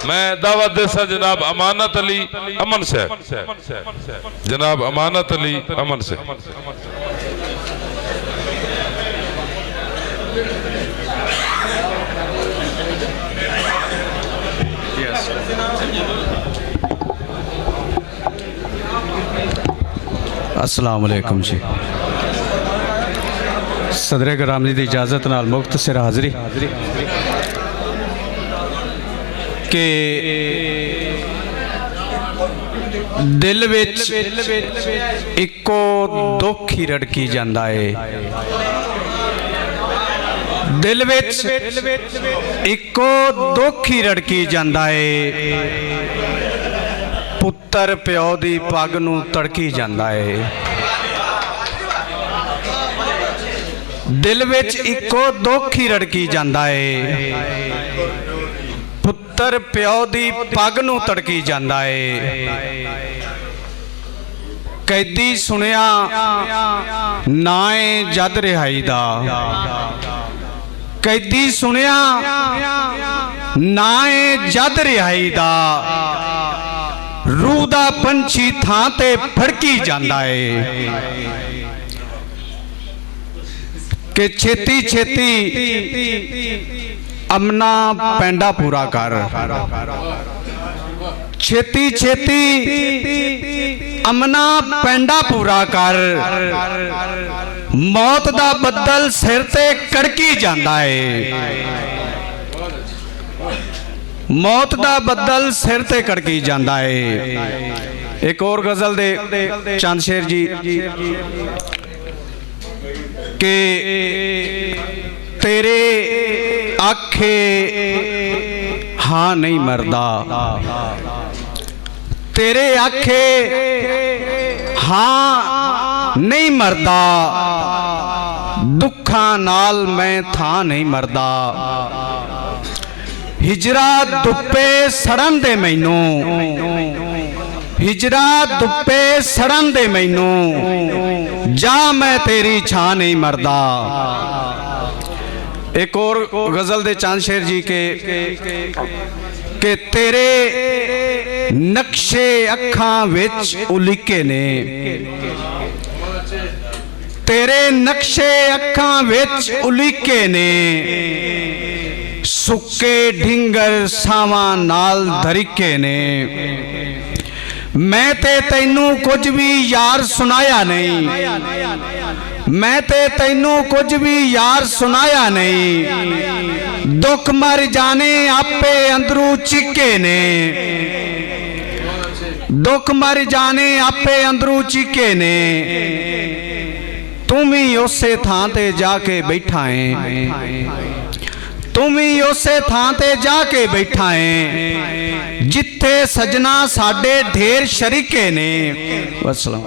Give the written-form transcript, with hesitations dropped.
मैं दावत देसा जनाब अमानत अली अमन साहब, जनाब अमानत अली अमन साहब। अस्सलाम वालेकुम जी। सदर ग्रामी की इजाज़त नाल मुख्तसर हाज़री के दिल विच इको दुख ही रड़की जांदा है, दिल विच इको दुख ही रड़की जांदा है, पुत्र प्यो दी पग नूं तड़की जांदा है। दिल विच इको दुख ही रड़की जांदा है, पुत्र प्यो दी पग नूं तड़की जांदा है। कैदी सुनिया नाए जद रिहाई दा, कैदी सुनिया नाए जद रिहाई दा, रूह दा पंछी थां ते फड़की जांदा है कि छेती छेती अमना पैंडा पूरा कर, छेती छेती अमना पैंडा पूरा कर, मौत दा बदल सिर ते कड़की जांदा है, मौत दा बदल सिर ते कड़की जांदा है। एक और गजल दे चंद शेर जी के तेरे आखे हाँ नहीं मरदा, तेरे आखे हाँ नहीं मरदा, दुखा नाल मैं था नहीं मरदा, हिजरा दुप्पे सड़न दे मैनू, हिजरा दुप्पे सड़न दे मैनू, जा मैं तेरी छां नहीं मरदा। एक और गजल दे चांद शेर जी के तेरे नक्शे अखां विच उलिके ने, तेरे नक्शे अखां विच उलिके ने, सुके ढिंगर सावां नाल धरिके ने, मैं ते तैनू कुछ भी यार सुनाया नहीं, मैं ते तैनू कुछ भी यार सुनाया नहीं, दुख मर जाने आपे अंदरू चीके ने, दुख मर जाने आपे अंदरू चीके ने, तुम ही उसे थां ते जाके बैठा है, तुम ही उसे थां ते जाके बैठा है, जिथे सजना साडे ढेर शरीके ने। वस्सलाम।